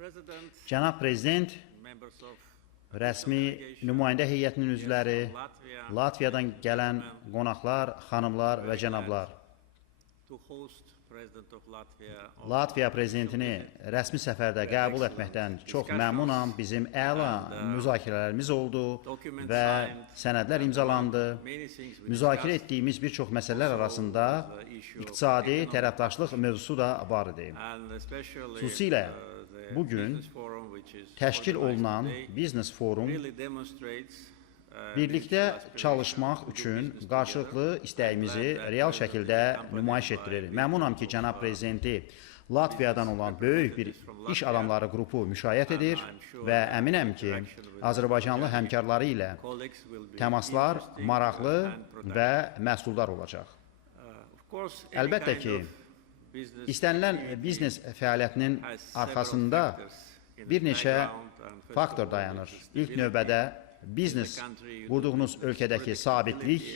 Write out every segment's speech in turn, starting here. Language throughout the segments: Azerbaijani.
Cənab Prezident, rəsmi nümayəndə heyətinin üzvləri, Latviyadan gələn qonaqlar, xanımlar və cənablar. Latviya prezidentini rəsmi səfərdə qəbul etməkdən çox məmnunam. Bizim əla müzakirələrimiz oldu və sənədlər imzalandı. Müzakirə etdiyimiz bir çox məsələlər arasında iqtisadi tərəfdaşlıq mövzusu da var idi. Xüsusilə bugün təşkil olunan Biznes Forum birlikdə çalışmaq üçün qarşılıqlı istəyimizi real şəkildə nümayiş etdirir. Məmnunam ki, cənab prezidenti Latviyadan olan böyük bir iş adamları qrupu müşayiət edir və əminəm ki, Azərbaycanlı həmkarları ilə təmaslar maraqlı və məhsuldar olacaq. Əlbəttə ki, istənilən biznes fəaliyyətinin arxasında bir neçə faktor dayanır. İlk növbədə biznes qurduğunuz ölkədəki sabitlik,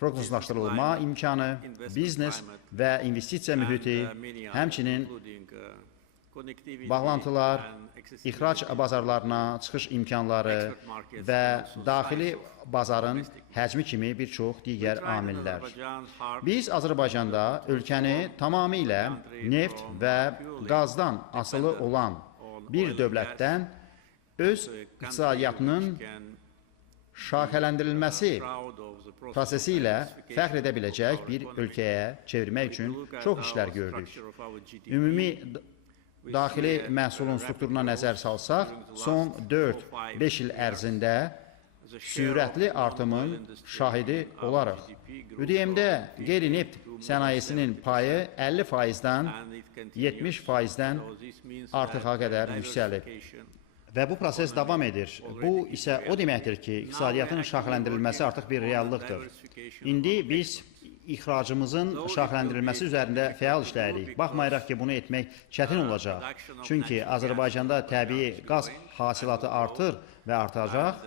proqnozlaşdırılma imkanı, biznes və investisiya mühiti, həmçinin bağlantılar, ixrac bazarlarına çıxış imkanları və daxili bazarın həcmi kimi bir çox digər amillər. Biz Azərbaycanda ölkəni tamamilə neft və qazdan asılı olan bir dövlətdən öz iqtisadiyyatının şaxələndirilməsi prosesi ilə fəxr edə biləcək bir ölkəyə çevirmək üçün çox işlər gördük. Ümumi daxili məhsulun strukturuna nəzər salsaq, son 4-5 il ərzində sürətli artımın şahidi olaraq. ÜDM-də qeyri-neft sənayesinin payı 50%-dən 70%-dən artıqa qədər yüksəlib. Və bu proses davam edir. Bu isə o deməkdir ki, iqtisadiyyatın şaxələndirilməsi artıq bir reallıqdır. İndi biz ixracımızın şaxələndirilməsi üzərində fəal işləyirik. Baxmayaraq ki, bunu etmək çətin olacaq. Çünki Azərbaycanda təbii qaz hasilatı artır və artacaq.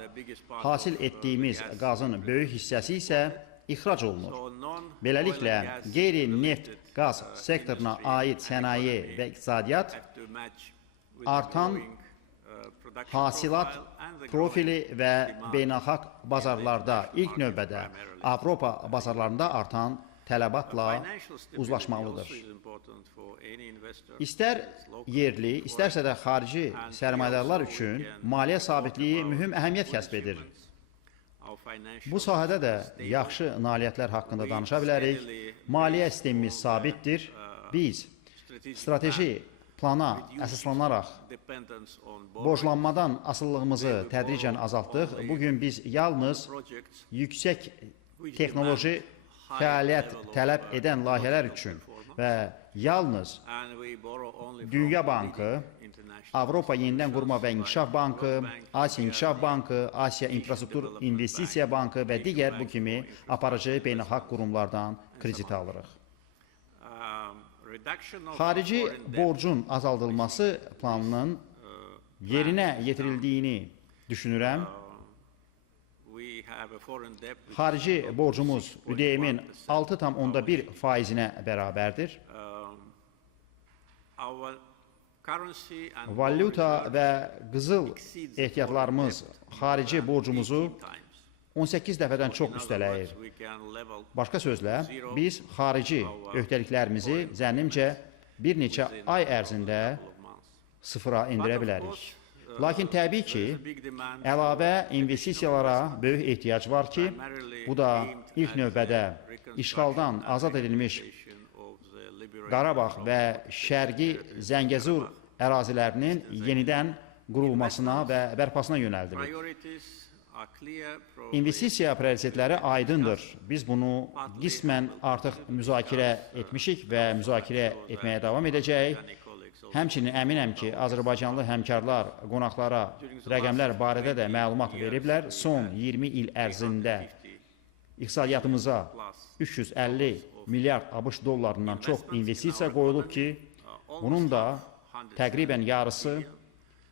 Hasil etdiyimiz qazın böyük hissəsi isə ixrac olunur. Beləliklə, qeyri-neft qaz sektoruna aid sənaye və iqtisadiyyat artan hasilat profili və beynəlxalq bazarlarda ilk növbədə Avropa bazarlarında artan tələbatla uzlaşmalıdır. İstər yerli, istərsə də xarici sərmayədarlar üçün maliyyə sabitliyi mühüm əhəmiyyət kəsb edir. Bu sahədə də yaxşı nailiyyətlər haqqında danışa bilərik. Maliyyə sistemimiz sabitdir. Biz strateji plana əsaslanaraq borclanmadan asıllığımızı tədricən azaltdıq. Bugün biz yalnız yüksək texnoloji fəaliyyət tələb edən layihələr üçün və yalnız Dünya Bankı, Avropa Yenidən Qurma və İnkişaf Bankı, Asiya İnkişaf Bankı, Asiya İnfrastruktur İnvestisiya Bankı və digər bu kimi aparıcı beynəlxalq qurumlardan kredit alırıq. Xarici borcun azaldılması planının yerinə yetirildiyini düşünürəm. Xarici borcumuz ÜDM-in 6,1%-nə bərabərdir. Valyuta və qızıl ehtiyatlarımız xarici borcumuzu 18 dəfədən çox üstələyir. Başqa sözlə, biz xarici öhdəliklərimizi zənnimcə bir neçə ay ərzində sıfıra endirə bilərik. Lakin təbii ki, əlavə investisiyalara böyük ehtiyac var ki, bu da ilk növbədə işğaldan azad edilmiş Qarabağ və Şərqi Zəngəzur ərazilərinin yenidən qurulmasına və bərpasına yönəldilir. İnvestisiya prioritetləri aydındır. Biz bunu qismən artıq müzakirə etmişik və müzakirə etməyə davam edəcəyik. Həmçinin əminəm ki, Azərbaycanlı həmkarlar qonaqlara rəqəmlər barədə də məlumat veriblər. Son 20 il ərzində iqtisadiyyatımıza 350 milyard ABŞ dollarından çox investisiya qoyulub ki, bunun da təqribən yarısı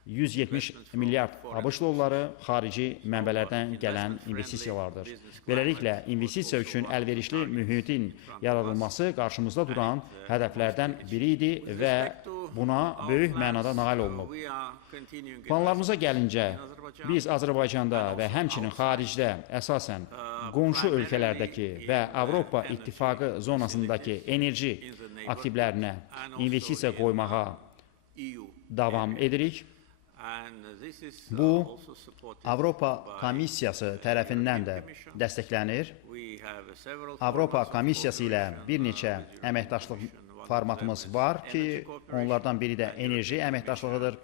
170 milyard ABŞ dolları xarici mənbələrdən gələn investisiyalardır. Beləliklə, investisiya üçün əlverişli mühitin yaradılması qarşımızda duran hədəflərdən biri idi və buna böyük mənada nail olunub. Planlarımıza gəlincə, biz Azərbaycanda və həmçinin xaricdə əsasən qonşu ölkələrdəki və Avropa İttifaqı zonasındakı enerji aktivlərinə investisiya qoymağa davam edirik. Bu, Avropa Komissiyası tərəfindən də dəstəklənir. Avropa Komissiyası ilə bir neçə əməkdaşlıq formatımız var ki, onlardan biri də enerji əməkdaşlığıdır.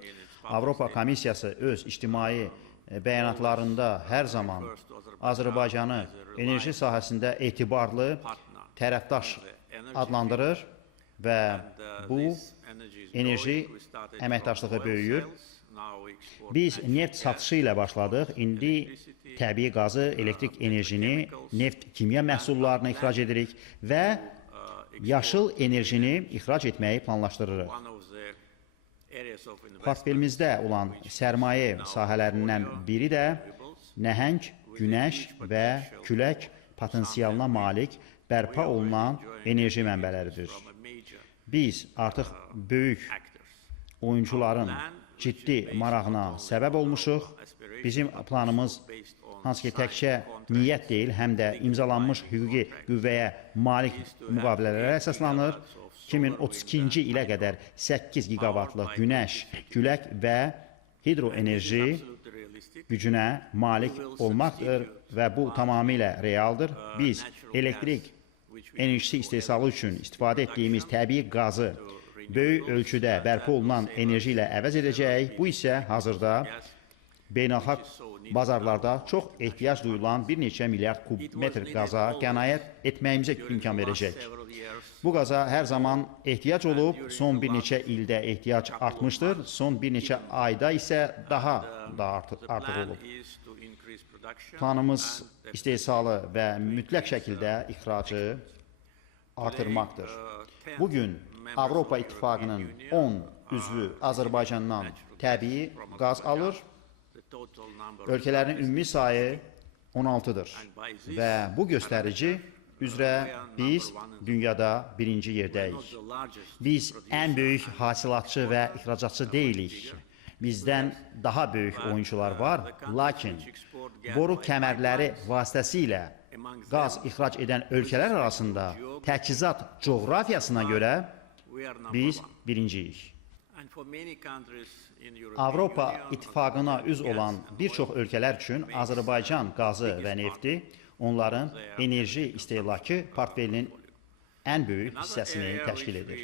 Avropa Komissiyası öz ictimai bəyanatlarında hər zaman Azərbaycanı enerji sahəsində etibarlı tərəfdaş adlandırır və bu enerji əməkdaşlığı böyüyür. Biz neft satışı ilə başladıq. İndi təbii qazı, elektrik enerjini, neft kimya məhsullarını ixrac edirik və yaşıl enerjini ixrac etməyi planlaşdırırıq. Portfelimizdə olan sərmayə sahələrindən biri də nəhəng, günəş və külək potensialına malik bərpa olunan enerji mənbələridir. Biz artıq böyük oyuncuların ciddi marağına səbəb olmuşuq. Bizim planımız hansı ki təkcə niyyət deyil, həm də imzalanmış hüquqi qüvvəyə malik müqavilələrə əsaslanır. 2032-ci ilə qədər 8 giqavatlıq günəş, külək və hidroenerji gücünə malik olmaqdır və bu tamamilə realdır. Biz elektrik enerjisi istehsalı üçün istifadə etdiyimiz təbii qazı böyük ölçüdə bərpa olunan enerji ilə əvəz edəcək. Bu isə hazırda beynəlxalq bazarlarda çox ehtiyac duyulan bir neçə milyard kubmetr qaza qənaət etməyimizə imkan verəcək. Bu qaza hər zaman ehtiyac olub, son bir neçə ildə ehtiyac artmışdır, son bir neçə ayda isə daha da artıq olub. Planımız istehsalı və mütləq şəkildə ixracı artırmaqdır. Bugün Avropa İttifaqının 10 üzvü Azərbaycandan təbii qaz alır. Ölkələrin ümumi sayı 16-dır və bu göstərici üzrə biz dünyada birinci yerdəyik. Biz ən böyük hasilatçı və ixracatçı deyilik. Bizdən daha böyük oyuncular var, lakin boru kəmərləri vasitəsilə qaz ixrac edən ölkələr arasında təchizat coğrafiyasına görə biz birinciyik. Avropa İttifaqına üzv olan bir çox ölkələr üçün Azərbaycan qazı və nefti onların enerji istehlakı portfelinin ən böyük hissəsini təşkil edir.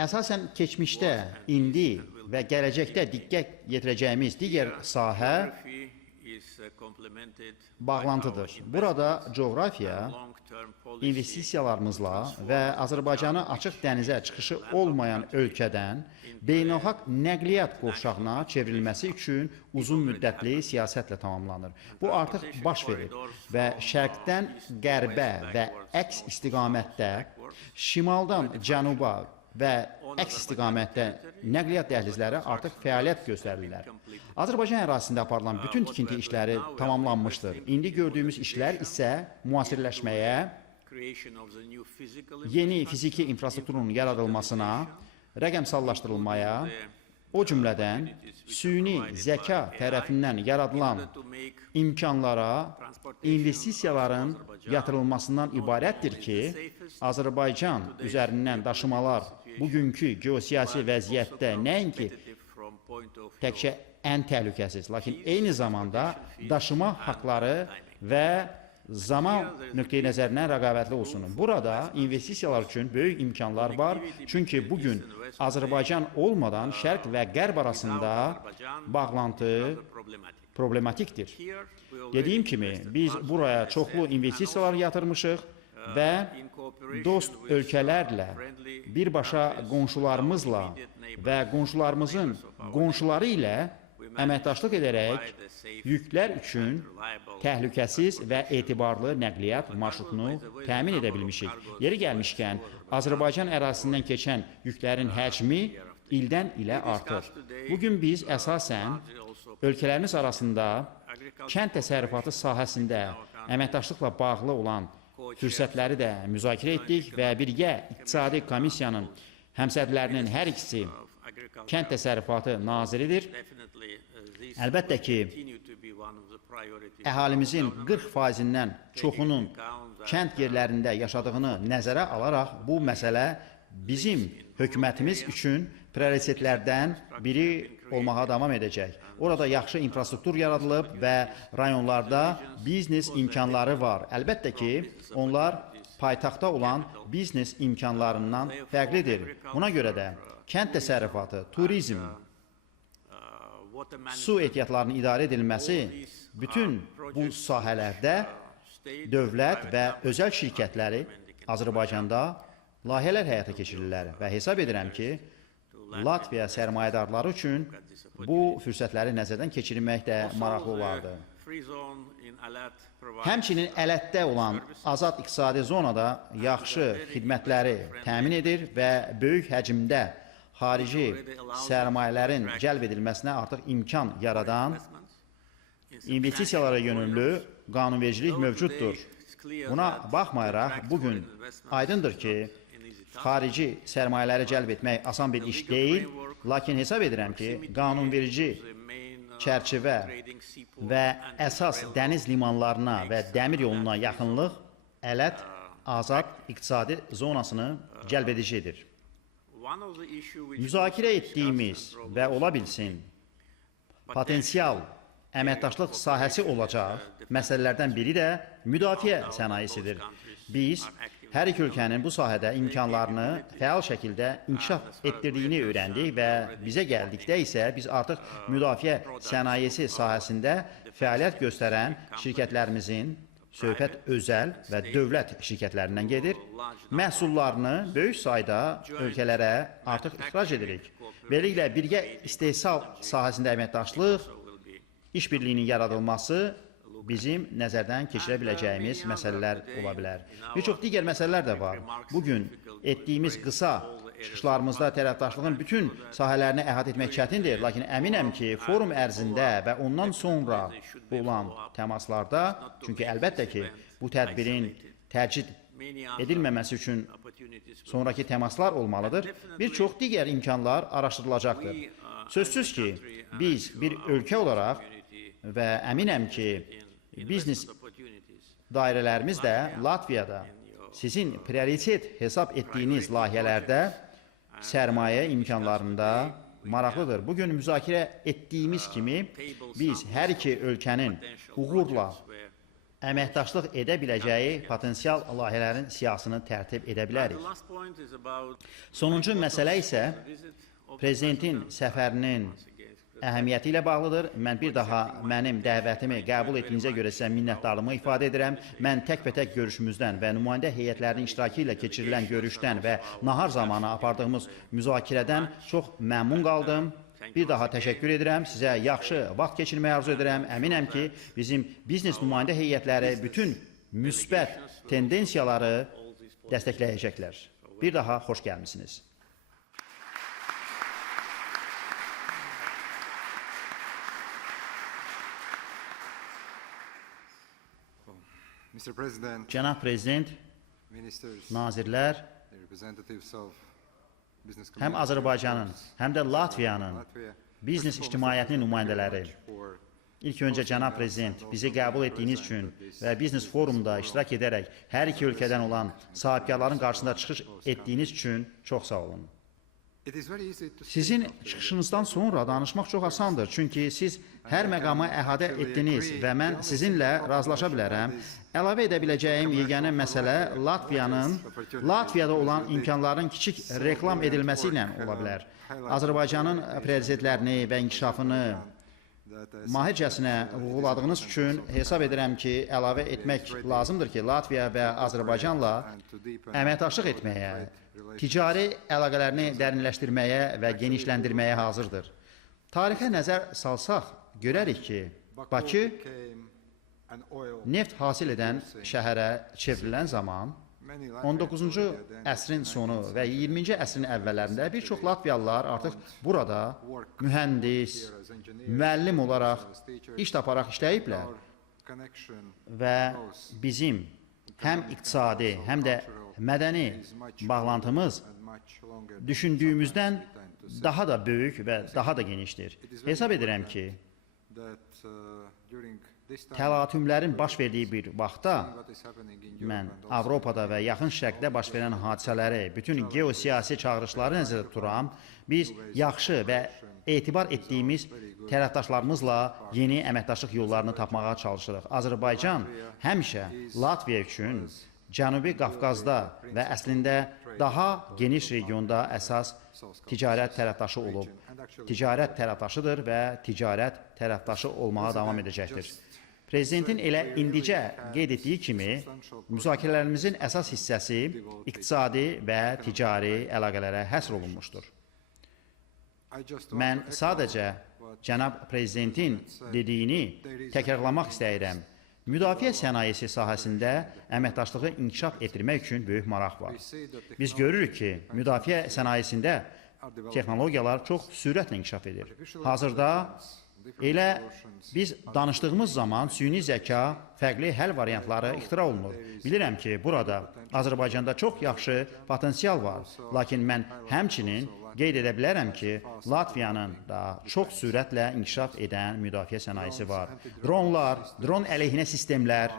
Əsasən keçmişdə, indi və gələcəkdə diqqət yetirəcəyimiz digər sahə bağlantıdır. Burada coğrafiya investisiyalarımızla və Azərbaycanı açıq dənizə çıxışı olmayan ölkədən beynəlxalq nəqliyyat qovşağına çevrilməsi üçün uzun müddətli siyasətlə tamamlanır. Bu artıq baş verir və şərqdən qərbə və əks istiqamətdə, şimaldan cənuba və əks istiqamətdə nəqliyyat dəhlizləri artıq fəaliyyət göstərirlər. Azərbaycan ərazisində aparılan bütün tikinti işləri tamamlanmışdır. İndi gördüyümüz işlər isə müasirləşməyə, yeni fiziki infrastrukturun yaradılmasına, rəqəmsallaşdırılmaya, o cümlədən süni zəka tərəfindən yaradılan imkanlara, investisiyaların yatırılmasından ibarətdir ki, Azərbaycan üzərindən daşımalar bugünkü geosiyasi vəziyyətdə nəinki təkcə ən təhlükəsiz, lakin eyni zamanda daşıma haqları və zaman nöqteyi nəzərindən rəqabətli olsun. Burada investisiyalar üçün böyük imkanlar var. Çünki bugün Azərbaycan olmadan şərq və qərb arasında bağlantı problematikdir. Dediyim kimi, biz buraya çoxlu investisiyalar yatırmışıq və dost ölkələrlə, birbaşa qonşularımızla və qonşularımızın qonşuları ilə əməkdaşlıq edərək yüklər üçün təhlükəsiz və etibarlı nəqliyyat marşrutunu təmin edə bilmişik. Yeri gəlmişkən, Azərbaycan ərazisindən keçən yüklərin həcmi ildən ilə artır. Bugün biz əsasən ölkələrimiz arasında kənd təsərrüfatı sahəsində əməkdaşlıqla bağlı olan fürsətləri də müzakirə etdik və birgə İqtisadi Komissiyanın həmsədrlərinin hər ikisi kənd təsərrüfatı naziridir. Əlbəttə ki, əhalimizin 40%-dən çoxunun kənd yerlərində yaşadığını nəzərə alaraq bu məsələ bizim hökumətimiz üçün prioritetlərdən biri olmağa davam edəcək. Orada yaxşı infrastruktur yaradılıb və rayonlarda biznes imkanları var. Əlbəttə ki, onlar paytaxtda olan biznes imkanlarından fərqlidir. Buna görə də kənd təsərrüfatı, turizm, su ehtiyatlarının idarə edilməsi bütün bu sahələrdə dövlət və özəl şirkətləri Azərbaycanda layihələr həyata keçirirlər və hesab edirəm ki, Latviya sərmayədarları üçün bu fürsətləri nəzərdən keçirmək də maraqlı olardı. Həmçinin Ələtdə olan azad iqtisadi zonada yaxşı xidmətləri təmin edir və böyük həcmdə xarici sərmayələrin cəlb edilməsinə artıq imkan yaradan investisiyalara yönümlü qanunvericilik mövcuddur. Buna baxmayaraq, bugün aydındır ki, xarici sərmayələri cəlb etmək asan bir iş deyil, lakin hesab edirəm ki, qanunverici çərçivə və əsas dəniz limanlarına və dəmir yoluna yaxınlıq Ələt azad iqtisadi zonasını cəlb edicidir. Müzakirə etdiyimiz və ola bilsin potensial əməkdaşlıq sahəsi olacaq məsələlərdən biri də müdafiə sənayesidir. Biz hər iki ölkənin bu sahədə imkanlarını fəal şəkildə inkişaf etdirdiyini öyrəndik və bizə gəldikdə isə biz artıq müdafiə sənayesi sahəsində fəaliyyət göstərən şirkətlərimizin söhbət özəl və dövlət şirkətlərindən gedir. Məhsullarını böyük sayda ölkələrə artıq ixrac edirik. Beləliklə, birgə istehsal sahəsində əməkdaşlıq, işbirliyinin yaradılması bizim nəzərdən keçirə biləcəyimiz məsələlər ola bilər. Bir çox digər məsələlər də var. Bugün etdiyimiz qısa çıxışlarımızda tərəfdaşlığın bütün sahələrini əhatə etmək çətindir, lakin əminəm ki, forum ərzində və ondan sonra olan təmaslarda, çünki əlbəttə ki, bu tədbirin təcrid edilməməsi üçün sonraki təmaslar olmalıdır, bir çox digər imkanlar araşdırılacaqdır. Sözsüz ki, biz bir ölkə olaraq və əminəm ki, biznes dairələrimiz də Latviyada sizin prioritet hesab etdiyiniz layihələrdə sərmayə imkanlarında maraqlıdır. Bugün müzakirə etdiyimiz kimi biz hər iki ölkənin uğurla əməkdaşlıq edə biləcəyi potensial layihələrin siyasını tərtib edə bilərik. Sonuncu məsələ isə prezidentin səfərinin əhəmiyyəti ilə bağlıdır. Mən bir daha mənim dəvətimi qəbul etdiyinizə görə sizə minnətdarlığımı ifadə edirəm. Mən tək-bətək görüşümüzdən və nümayəndə heyətlərinin iştirakı ilə keçirilən görüşdən və nahar zamanı apardığımız müzakirədən çox məmnun qaldım. Bir daha təşəkkür edirəm. Sizə yaxşı vaxt keçirməyi arzu edirəm. Əminəm ki, bizim biznes nümayəndə heyətləri bütün müsbət tendensiyaları dəstəkləyəcəklər. Bir daha xoş gəlmisiniz. Cənab Prezident, nazirlər, həm Azərbaycanın, həm də Latviyanın biznes ictimaiyyətinin nümayəndələri, ilk öncə Cənab Prezident, bizi qəbul etdiyiniz üçün və biznes forumda iştirak edərək hər iki ölkədən olan sahibkarların qarşısında çıxış etdiyiniz üçün çox sağ olun. Sizin çıxışınızdan sonra danışmaq çox asandır, çünki siz hər məqamı əhatə etdiniz və mən sizinlə razılaşa bilərəm. Əlavə edə biləcəyim yeganə məsələ Latviyada olan imkanların kiçik reklam edilməsi ilə ola bilər. Azərbaycanın prioritetlərini və inkişafını mahircəsinə vurğuladığınız üçün hesab edirəm ki, əlavə etmək lazımdır ki, Latviya və Azərbaycanla əməkdaşlıq etməyə, ticari əlaqələrini dərinləşdirməyə və genişləndirməyə hazırdır. Tarixə nəzər salsaq, görərik ki, Bakı neft hasil edən şəhərə çevrilən zaman 19-cu əsrin sonu və 20-ci əsrin əvvəllərində bir çox Latviyalılar artıq burada mühəndis, müəllim olaraq iş taparaq işləyiblər və bizim həm iqtisadi, həm də mədəni bağlantımız düşündüyümüzdən daha da böyük və daha da genişdir. Hesab edirəm ki, təlatümlərin baş verdiyi bir vaxtda mən Avropada və Yaxın Şərqdə baş verən hadisələri, bütün geosiyasi çağırışları nəzərdə tuturam. Biz yaxşı və etibar etdiyimiz tərəfdaşlarımızla yeni əməkdaşlıq yollarını tapmağa çalışırıq. Azərbaycan həmişə Latviya üçün Cənubi Qafqazda və əslində daha geniş regionda əsas ticarət tərəfdaşı olub. Ticarət tərəfdaşıdır və ticarət tərəfdaşı olmağa davam edəcəkdir. Prezidentin elə indicə qeyd etdiyi kimi, müzakirələrimizin əsas hissəsi iqtisadi və ticari əlaqələrə həsr olunmuşdur. Mən sadəcə cənab prezidentin dediyini təkrarlamaq istəyirəm. Müdafiə sənayesi sahəsində əməkdaşlığı inkişaf etdirmək üçün böyük maraq var. Biz görürük ki, müdafiə sənayesində texnologiyalar çox sürətlə inkişaf edir. Hazırda elə biz danışdığımız zaman süni zəka, fərqli həll variantları ixtira olunur. Bilirəm ki, burada Azərbaycanda çox yaxşı potensial var. Lakin mən həmçinin qeyd edə bilərəm ki, Latviyanın da çox sürətlə inkişaf edən müdafiə sənayesi var. Dronlar, dron əleyhinə sistemlər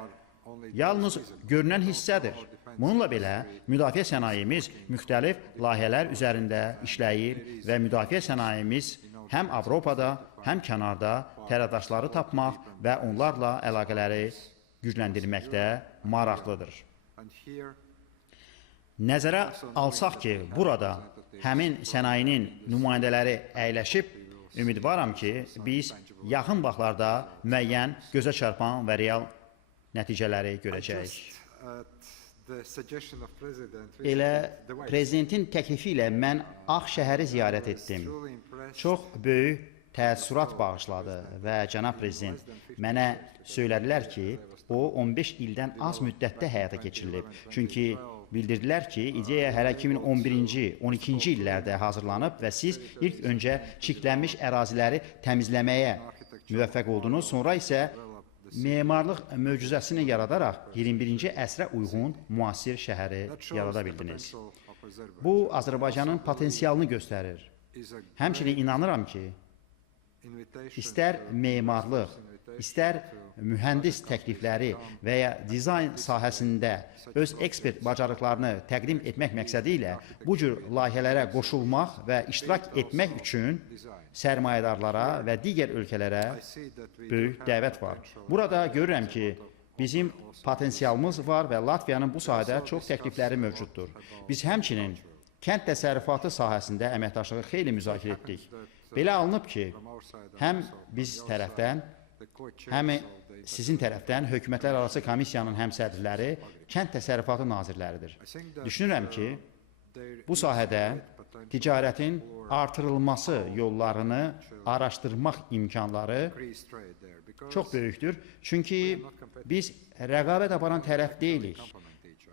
yalnız görünən hissədir. Bununla belə, müdafiə sənayemiz müxtəlif layihələr üzərində işləyir və müdafiə sənayemiz həm Avropada, həm kənarda tərəfdaşları tapmaq və onlarla əlaqələri gücləndirməkdə maraqlıdır. Nəzərə alsaq ki, burada həmin sənayinin nümayəndələri əyləşib, ümidvaram ki, biz yaxın vaxtlarda müəyyən, gözə çarpan və real nəticələri görəcəyik. Elə prezidentin təklifi ilə mən Ağşəhəri ziyarət etdim. Çox böyük təəssürat bağışladı və cənab prezident mənə söylədilər ki, o 15 ildən az müddətdə həyata keçirilib. Çünki bildirdilər ki, ideya hələ 2011-ci, 12-ci illərdə hazırlanıb və siz ilk öncə çirklənmiş əraziləri təmizləməyə müvəffəq oldunuz, sonra isə memarlıq möcüzəsini yaradaraq 21-ci əsrə uyğun müasir şəhəri yarada bildiniz. Bu, Azərbaycanın potensialını göstərir. Həmçinin inanıram ki, istər memarlıq, istər mühəndis təklifləri və ya dizayn sahəsində öz ekspert bacarıqlarını təqdim etmək məqsədi ilə bu cür layihələrə qoşulmaq və iştirak etmək üçün sərmayədarlara və digər ölkələrə böyük dəvət var. Burada görürəm ki, bizim potensialımız var və Latviyanın bu sahədə çox təklifləri mövcuddur. Biz həmçinin kənd təsərrüfatı sahəsində əməkdaşlığı xeyli müzakirə etdik. Belə alınıb ki, həm biz tərəfdən, həm sizin tərəfdən hökumətlər arası komissiyanın həmsədrləri kənd təsərrüfatı nazirləridir. Düşünürəm ki, bu sahədə ticarətin artırılması yollarını araşdırmaq imkanları çox böyükdür. Çünki biz rəqabət aparan tərəf deyilik.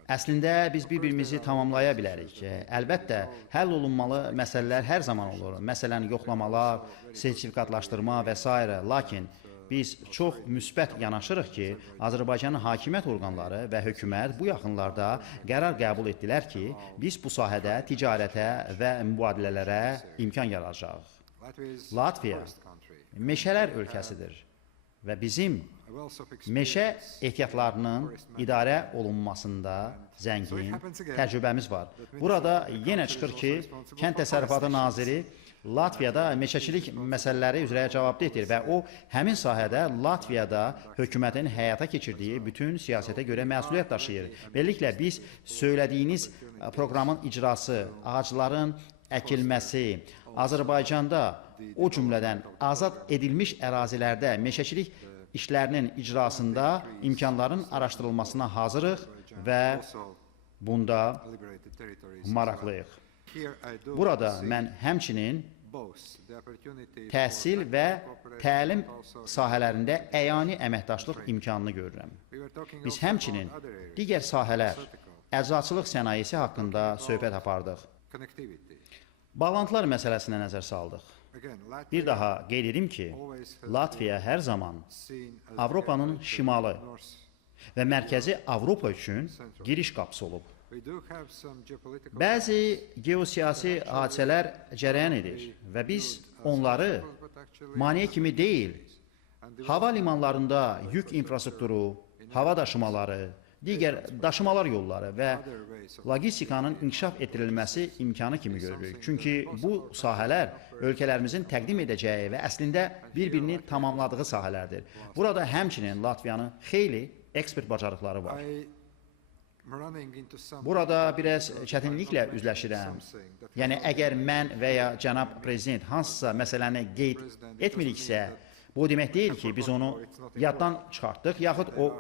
Əslində, biz bir-birimizi tamamlaya bilərik. Əlbəttə, həll olunmalı məsələlər hər zaman olur. Məsələn, yoxlamalar, sertifikatlaşdırma və s. Lakin biz çox müsbət yanaşırıq ki, Azərbaycanın hakimiyyət orqanları və hökumət bu yaxınlarda qərar qəbul etdilər ki, biz bu sahədə ticarətə və mübadilələrə imkan yaradacağıq. Latviya meşələr ölkəsidir və bizim meşə ehtiyatlarının idarə olunmasında zəngin təcrübəmiz var. Burada yenə çıxır ki, Kənd Təsərrüfatı Naziri Latviyada meşəçilik məsələləri üzrə cavabdehdir və o, həmin sahədə Latviyada hökumətin həyata keçirdiyi bütün siyasətə görə məsuliyyət daşıyır. Beləliklə, biz söylədiyiniz proqramın icrası, ağacların əkilməsi, Azərbaycanda, o cümlədən azad edilmiş ərazilərdə meşəçilik işlərinin icrasında imkanların araşdırılmasına hazırıq və bunda maraqlıyıq. Burada mən həmçinin təhsil və təlim sahələrində əyani əməkdaşlıq imkanını görürəm. Biz həmçinin digər sahələr, əczaçılıq sənayesi haqqında söhbət apardıq. Bağlantılar məsələsinə nəzər saldıq. Bir daha qeyd edim ki, Latviya hər zaman Avropanın şimalı və mərkəzi Avropa üçün giriş qapısı olub. Bəzi geosiyasi hadisələr cərəyan edir və biz onları maneə kimi deyil, hava limanlarında yük infrastrukturu, hava daşımaları, digər daşımalar yolları və logistikanın inkişaf etdirilməsi imkanı kimi görürük. Çünki bu sahələr ölkələrimizin təqdim edəcəyi və əslində bir-birini tamamladığı sahələrdir. Burada həmçinin Latviyanın xeyli ekspert bacarıqları var. Burada biraz çətinliklə üzləşirəm. Yəni, əgər mən və ya cənab prezident hansısa məsələni qeyd etmiriksə, bu demək deyil ki, biz onu yaddan çıxartdıq, yaxud o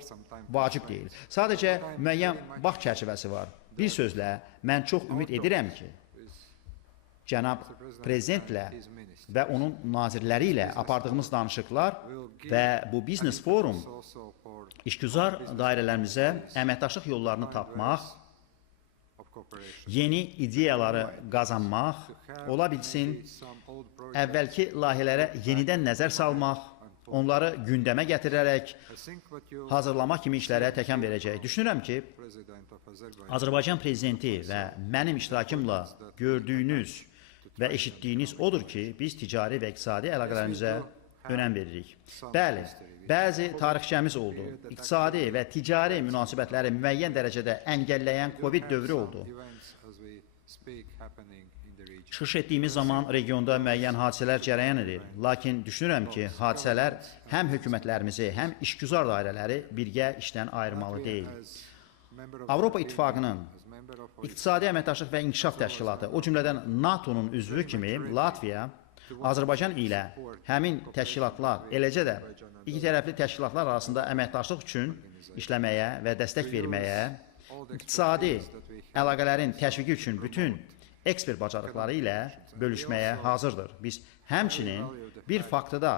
vacib deyil. Sadəcə müəyyən vaxt çərçivəsi var. Bir sözlə, mən çox ümid edirəm ki, cənab prezidentlə və onun nazirləri ilə apardığımız danışıqlar və bu biznes forum işgüzar dairələrimizə əməkdaşlıq yollarını tapmaq, yeni ideyaları qazanmaq, ola bilsin, əvvəlki layihələrə yenidən nəzər salmaq, onları gündəmə gətirərək hazırlamaq kimi işlərə təkan verəcək. Düşünürəm ki, Azərbaycan prezidenti və mənim iştirakımla gördüyünüz və eşitdiyiniz odur ki, biz ticari və iqtisadi əlaqələrimizə önəm veririk. Bəli, bəzi tarixçəmiz oldu. İqtisadi və ticari münasibətləri müəyyən dərəcədə əngəlləyən Covid dövrü oldu. Çıxış etdiyimiz zaman regionda müəyyən hadisələr cərəyan edir. Lakin düşünürəm ki, hadisələr həm hökumətlərimizi, həm işgüzar dairələri birgə işdən ayırmalı deyil. Avropa İttifaqının İqtisadi Əməkdaşlıq və İnkişaf Təşkilatı, o cümlədən NATO-nun üzvü kimi Latviya, Azərbaycan ilə həmin təşkilatlar, eləcə də iki tərəfli təşkilatlar arasında əməkdaşlıq üçün işləməyə və dəstək verməyə, iqtisadi əlaqələrin təşviqi üçün bütün ekspert bacarıqları ilə bölüşməyə hazırdır. Biz həmçinin bir faktı da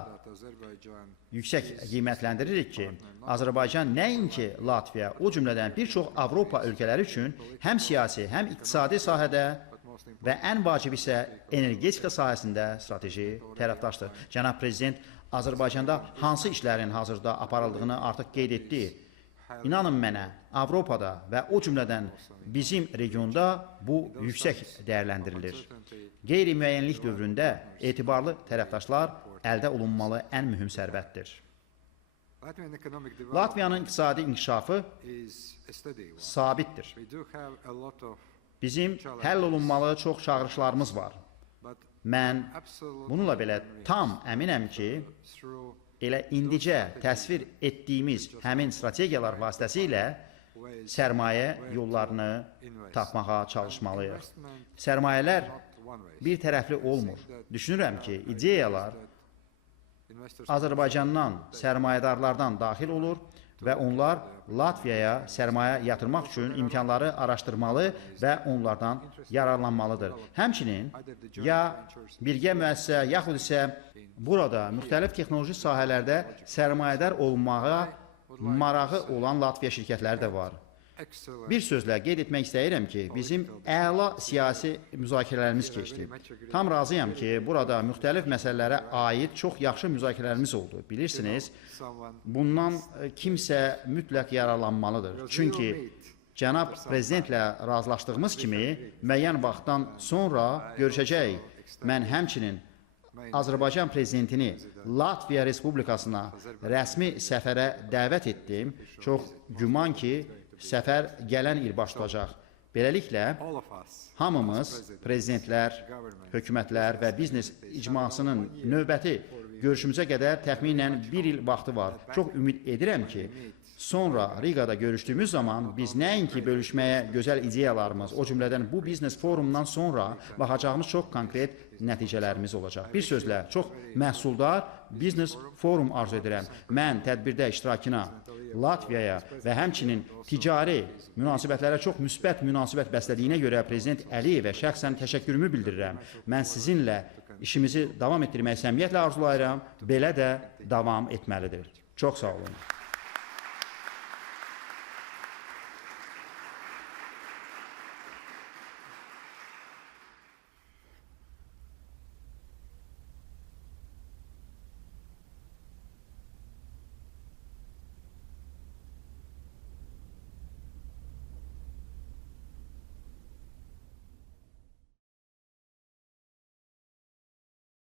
yüksək qiymətləndiririk ki, Azərbaycan nəinki Latviya, o cümlədən bir çox Avropa ölkələri üçün həm siyasi, həm iqtisadi sahədə və ən vacib isə energetika sahəsində strateji tərəfdaşdır. Cənab Prezident Azərbaycanda hansı işlərin hazırda aparıldığını artıq qeyd etdi. İnanın mənə, Avropada və o cümlədən bizim regionda bu yüksək dəyərləndirilir. Qeyri-müəyyənlik dövründə etibarlı tərəfdaşlar əldə olunmalı ən mühüm sərvətdir. Latviyanın iqtisadi inkişafı sabitdir. Bizim həll olunmalı çox çağırışlarımız var. Mən bununla belə tam əminəm ki, elə indicə təsvir etdiyimiz həmin strategiyalar vasitəsilə sərmayə yollarını tapmağa çalışmalıyıq. Sərmayələr bir tərəfli olmur. Düşünürəm ki, ideyalar Azərbaycandan, sərmayədarlardan daxil olur və onlar Latviyaya sərmayə yatırmaq üçün imkanları araşdırmalı və onlardan yararlanmalıdır. Həmçinin, ya birgə müəssisə, yaxud isə burada müxtəlif texnoloji sahələrdə sərmayədar olmağa marağı olan Latviya şirkətləri də var. Bir sözlə qeyd etmək istəyirəm ki, bizim əla siyasi müzakirələrimiz keçdi. Tam razıyam ki, burada müxtəlif məsələlərə aid çox yaxşı müzakirələrimiz oldu. Bilirsiniz, bundan kimsə mütləq yararlanmalıdır. Çünki cənab prezidentlə razılaşdığımız kimi müəyyən vaxtdan sonra görüşəcəyik. Mən həmçinin Azərbaycan prezidentini Latviya Respublikasına rəsmi səfərə dəvət etdim. Çox güman ki, səfər gələn il baş tutacaq. Beləliklə, hamımız, prezidentlər, hökumətlər və biznes icmasının növbəti görüşümüzə qədər təxminən bir il vaxtı var. Çox ümid edirəm ki, sonra Rigada görüşdüyümüz zaman biz nəinki bölüşməyə gözəl ideyalarımız, o cümlədən bu biznes forumdan sonra baxacağımız çox konkret nəticələrimiz olacaq. Bir sözlə, çox məhsuldar biznes forum arzu edirəm. Mən tədbirdə iştirakına Latviyaya və həmçinin ticari münasibətlərə çox müsbət münasibət bəslədiyinə görə Prezident Əliyevə şəxsən təşəkkürümü bildirirəm. Mən sizinlə işimizi davam etdirməyi səmimiyyətlə arzulayıram, belə də davam etməlidir. Çox sağ olun.